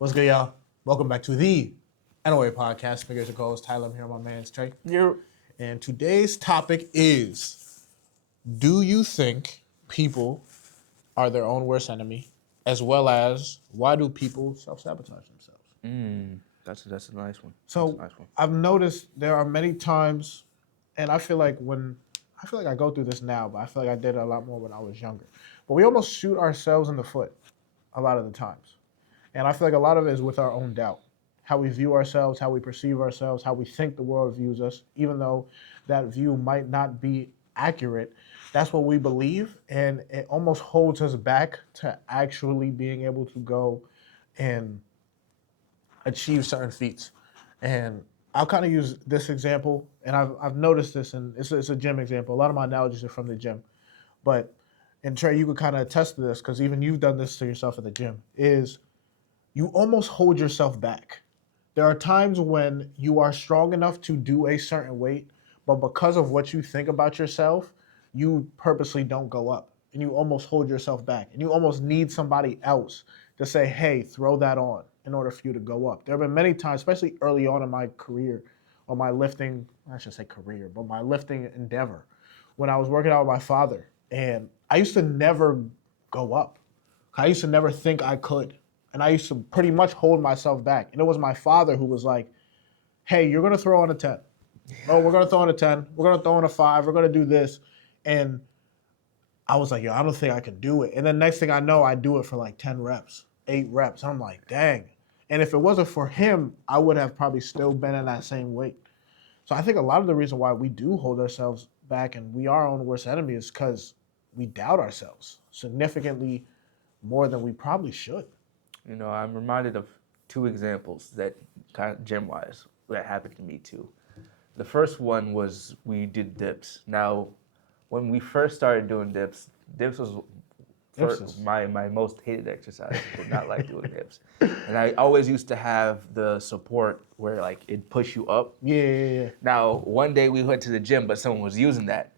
What's good, y'all? Welcome back to the NOA podcast. Figures and calls. Tyler, I'm here with my man's Trey. And today's topic is: do you think people are their own worst enemy, as well as why do people self-sabotage themselves? That's a nice one. So I've noticed there are many times, and I feel like I go through this now, but I feel like I did it a lot more when I was younger. But we almost shoot ourselves in the foot a lot of the times. And I feel like a lot of it is with our own doubt. How we view ourselves, how we perceive ourselves, how we think the world views us, even though that view might not be accurate. That's what we believe, and it almost holds us back to actually being able to go and achieve certain feats. And I'll kind of use this example, and I've noticed this, and it's a gym example. A lot of my analogies are from the gym. But, and Trey, you could kind of attest to this, because even you've done this to yourself at the gym, is you almost hold yourself back. There are times when you are strong enough to do a certain weight, but because of what you think about yourself, you purposely don't go up. And you almost hold yourself back. And you almost need somebody else to say, hey, throw that on in order for you to go up. There have been many times, especially early on in my career, or my lifting, I should say career, but my lifting endeavor, when I was working out with my father. And I used to never go up. I used to never think I could. And I used to pretty much hold myself back. And it was my father who was like, hey, you're going to throw on a 10. Oh, we're going to throw on a 10. We're going to throw on a 5. We're going to do this. And I was like, yo, I don't think I can do it. And then next thing I know, I do it for like 10 reps, 8 reps. I'm like, dang. And if it wasn't for him, I would have probably still been in that same weight. So I think a lot of the reason why we do hold ourselves back and we are our own worst enemy is because we doubt ourselves significantly more than we probably should. You know, I'm reminded of 2 examples that kind of gym-wise that happened to me too. The first one was we did dips. Now, when we first started doing dips was my most hated exercise. I did not like doing dips. And I always used to have the support where like it'd push you up. Yeah. Now, one day we went to the gym, but someone was using that.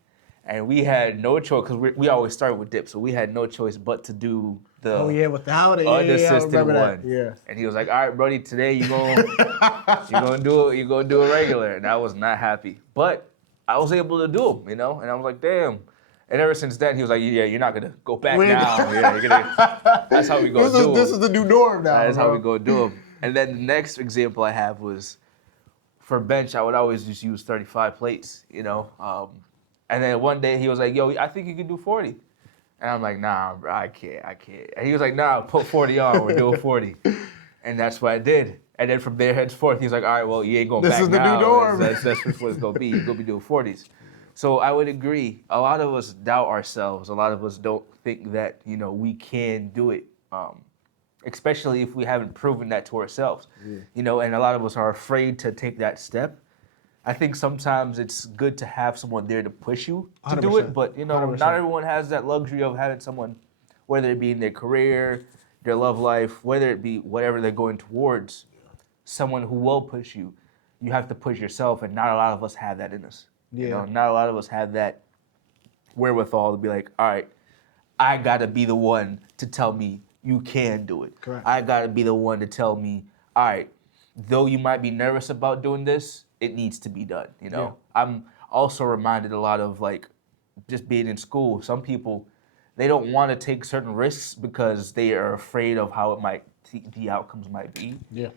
And we had no choice, because we always start with dips, so we had no choice but to do the without it, unassisted one. That. Yeah. And he was like, "All right, buddy, today you're gonna do it regular." And I was not happy, but I was able to do them, you know. And I was like, "Damn!" And ever since then, he was like, "Yeah, you're not gonna go back now. Yeah, you're gonna." That's how we go do them. This is the new norm now. That's how we go do them. And then the next example I have was for bench. I would always just use 35 plates, you know. And then one day he was like, yo, I think you can do 40. And I'm like, nah, bro, I can't. And he was like, nah, put 40 on, we're doing 40. And that's what I did. And then from there henceforth, he was like, all right, well, you ain't going back now. This is the new norm. That's what it's going to be. You're going to be doing 40s. So I would agree. A lot of us doubt ourselves. A lot of us don't think that, you know, we can do it, especially if we haven't proven that to ourselves. Yeah. You know, and a lot of us are afraid to take that step. I think sometimes it's good to have someone there to push you to 100%. Do it, but you know, 100%. Not everyone has that luxury of having someone, whether it be in their career, their love life, whether it be whatever they're going towards, someone who will push you. You have to push yourself, and not a lot of us have that in us. Yeah. You know, not a lot of us have that wherewithal to be like, all right, I gotta be the one to tell me you can do it. Correct. I gotta be the one to tell me, all right, though you might be nervous about doing this, it needs to be done, you know? Yeah. I'm also reminded a lot of like just being in school. Some people, they don't want to take certain risks because they are afraid of how the outcomes might be. Yeah.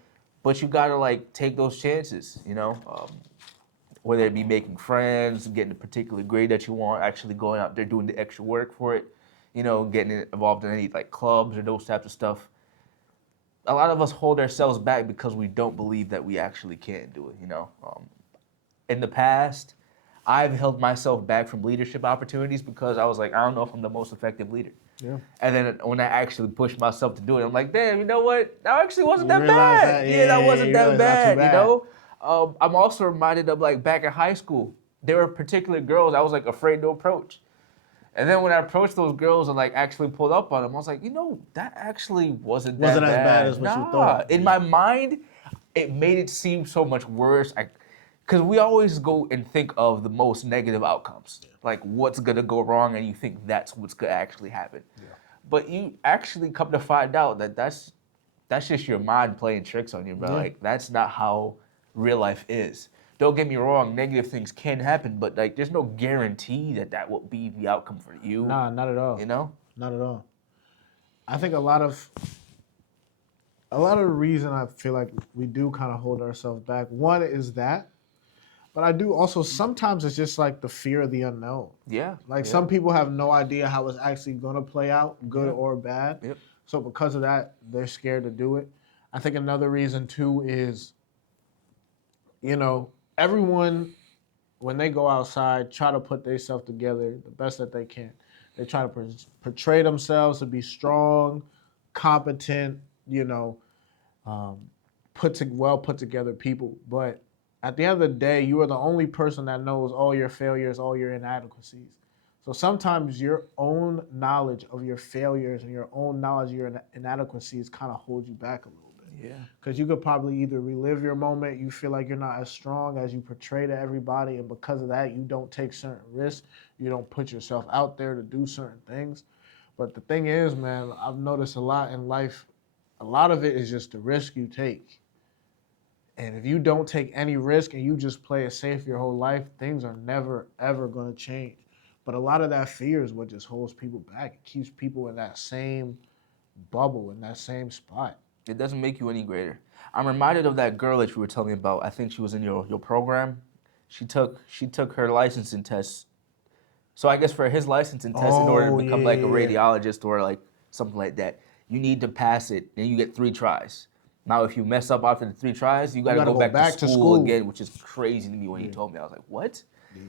But you gotta like take those chances, you know? Whether it be making friends, getting a particular grade that you want, actually going out there doing the extra work for it, you know, getting involved in any like clubs or those types of stuff. A lot of us hold ourselves back because we don't believe that we actually can do it, you know? In the past, I've held myself back from leadership opportunities because I was like, I don't know if I'm the most effective leader. Yeah. And then when I actually pushed myself to do it, I'm like, damn, you know what? That actually wasn't that bad. That wasn't that bad, you know? I'm also reminded of like back in high school, there were particular girls I was like afraid to approach. And then when I approached those girls and like actually pulled up on them, I was like, you know, that actually wasn't as bad as what you thought. In my mind, it made it seem so much worse. Because we always go and think of the most negative outcomes, like what's gonna go wrong, and you think that's what's gonna actually happen. Yeah. But you actually come to find out that that's that's just your mind playing tricks on you, bro. Yeah. Like that's not how real life is. Don't get me wrong, negative things can happen, but like there's no guarantee that that will be the outcome for you. Nah, not at all. You know? Not at all. I think a lot of the reason I feel like we do kind of hold ourselves back. One is that, but I do also sometimes it's just like the fear of the unknown. Yeah. Like yeah. some people have no idea how it's actually gonna play out, good Yeah. or bad. Yep. So because of that, they're scared to do it. I think another reason too is, you know, everyone when they go outside try to put themselves together the best that they can. They try to portray themselves to be strong, competent, you know, um, well put together people. But at the end of the day, you are the only person that knows all your failures, all your inadequacies. So sometimes your own knowledge of your failures and your own knowledge of your inadequacies kind of hold you back a little bit. Yeah. Because you could probably either relive your moment, you feel like you're not as strong as you portray to everybody, and because of that, you don't take certain risks, you don't put yourself out there to do certain things. But the thing is, man, I've noticed a lot in life, a lot of it is just the risk you take. And if you don't take any risk and you just play it safe your whole life, things are never, ever going to change. But a lot of that fear is what just holds people back. It keeps people in that same bubble, in that same spot. It doesn't make you any greater. I'm reminded of that girl that you were telling me about. I think she was in your program. She took her licensing test. So I guess for his licensing test, in order to Oh, become yeah, like a yeah. radiologist or like something like that, you need to pass it. Then you get 3 tries. Now, if you mess up after the 3 tries, you got to gotta go go back to school again, which is crazy to me when he told me. I was like, what? Yeah.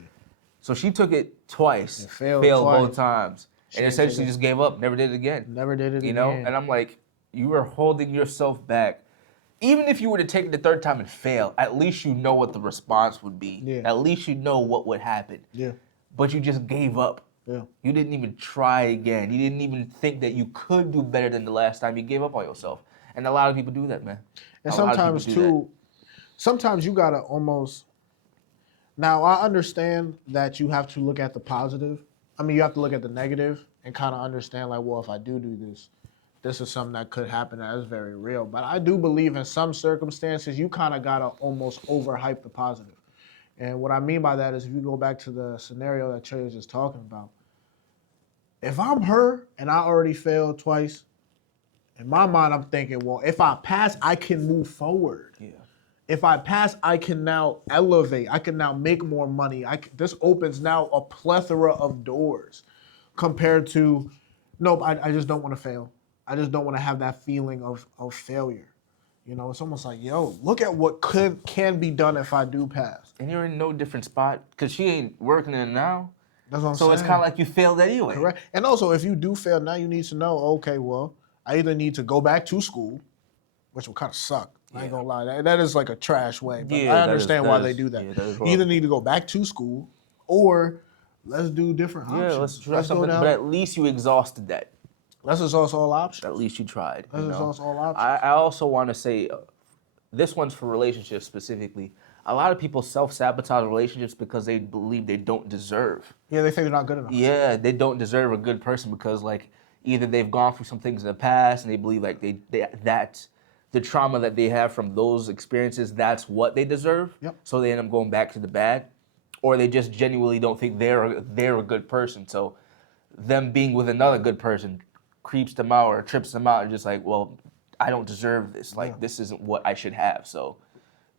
So she took it twice, And failed both twice. times, She and ain't essentially take it. just gave up, never did it again. Never did it You again. know? And I'm like, you are holding yourself back. Even if you were to take it the 3rd time and fail, at least you know what the response would be. Yeah. At least you know what would happen. Yeah. But you just gave up. Yeah. You didn't even try again. You didn't even think that you could do better than the last time. You gave up on yourself. And a lot of people do that, man. And A lot of sometimes people do too, sometimes you gotta almost. Now I understand that you have to look at the positive. I mean, you have to look at the negative and kind of understand, like, well, if I do this, this is something that could happen that is very real. But I do believe in some circumstances you kind of gotta almost overhype the positive. And what I mean by that is, if you go back to the scenario that Trey was just talking about, if I'm her and I already failed twice, in my mind, I'm thinking, well, if I pass, I can move forward. that. Yeah. If I pass, I can now elevate. I can now make more money. This opens now a plethora of doors compared to, nope, I just don't want to fail. I just don't want to have that feeling of failure. You know, it's almost like, yo, look at what can be done if I do pass. And you're in no different spot because she ain't working in it now. That's what I'm So saying. it's kind of like you failed anyway. Correct. And also, if you do fail, now you need to know, okay, well, I either need to go back to school, which will kind of suck. I ain't gonna lie. That is like a trash way. But Yeah, I that understand is- why that they is- do that. yeah, that is You either horrible. need to go back to school or let's do different options. Yeah, let's try go something. down. But at least you exhausted that. Let's exhaust all options. At least you tried. Let's You know? exhaust all options. I also want to say, this one's for relationships specifically. A lot of people self-sabotage relationships because they believe they don't deserve. Yeah, they think they're not good enough. Yeah, they don't deserve a good person because like either they've gone through some things in the past and they believe like that the trauma that they have from those experiences, that's what they deserve. Yep. So they end up going back to the bad, or they just genuinely don't think they're a good person. So them being with another good person creeps them out or trips them out and just like, well, I don't deserve this. Like this isn't what I should have. So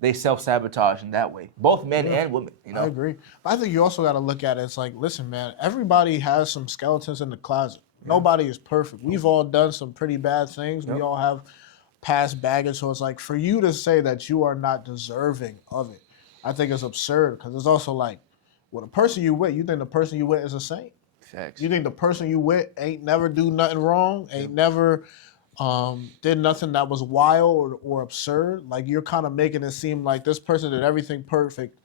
they self-sabotage in that way, both men and women. You know, I agree. But I think you also got to look at it. It's like, listen, man, everybody has some skeletons in the closet. Nobody is perfect. We've all done some pretty bad things. We all have past baggage. So it's like, for you to say that you are not deserving of it, I think it's absurd because it's also like, well, the person you with, you think the person you with is a saint? facts. You think the person you with ain't never do nothing wrong, ain't never did nothing that was wild or absurd? Like, you're kind of making it seem like this person did everything perfect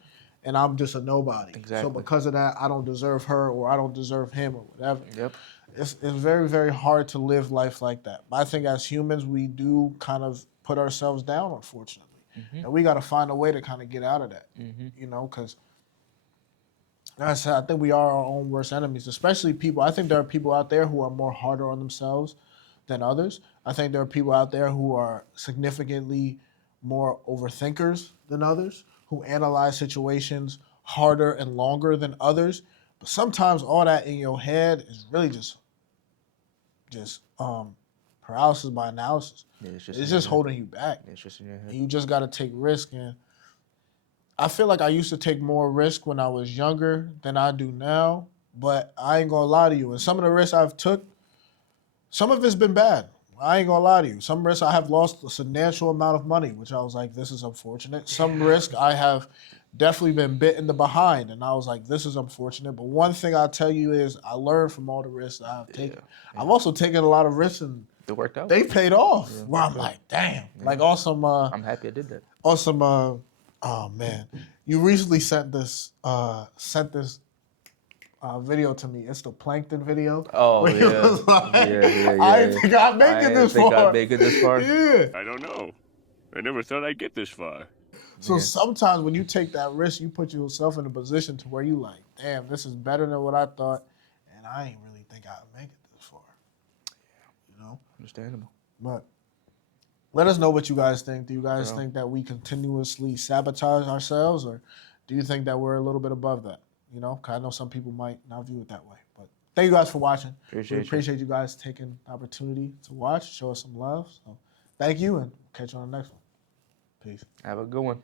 and I'm just a nobody. Exactly. So because of that, I don't deserve her or I don't deserve him or whatever. Yep. It's very, very hard to live life like that. But I think as humans, we do kind of put ourselves down, unfortunately. And we got to find a way to kind of get out of that, you know, because like I said, I think we are our own worst enemies, especially people. I think there are people out there who are more harder on themselves than others. I think there are people out there who are significantly more overthinkers than others, who analyze situations harder and longer than others. But sometimes all that in your head is really just paralysis by analysis. Yeah, it's just It's in your just head. holding you back. It's just in your head. And you just got to take risk. And I feel like I used to take more risk when I was younger than I do now. But I ain't gonna lie to you. And some of the risks I've took, some of it's been bad. I ain't gonna lie to you. Some risks I have lost a substantial amount of money, which I was like, this is unfortunate. Some risk I have definitely been bit in the behind, and I was like, this is unfortunate. But one thing I'll tell you is I learned from all the risks that I've taken. Yeah. I've also taken a lot of risks, and It worked out. they paid off. Yeah, Where I'm like, damn. Like awesome. I'm happy I did that. Awesome. Oh man, you recently sent this video to me. It's the plankton video. Oh, where he yeah. was like, Yeah, I didn't think I'd make it this far. I'd make it this far. Yeah. I don't know. I never thought I'd get this far. So sometimes when you take that risk, you put yourself in a position to where you like, damn, this is better than what I thought, and I ain't really think I'd make it this far. You know? Understandable. But let us know what you guys think. Do you guys think that we continuously sabotage ourselves, or do you think that we're a little bit above that? You know, 'cause I know some people might not view it that way. But thank you guys for watching. We appreciate you guys taking the opportunity to watch, show us some love. So thank you, and catch you on the next one. Peace. Have a good one.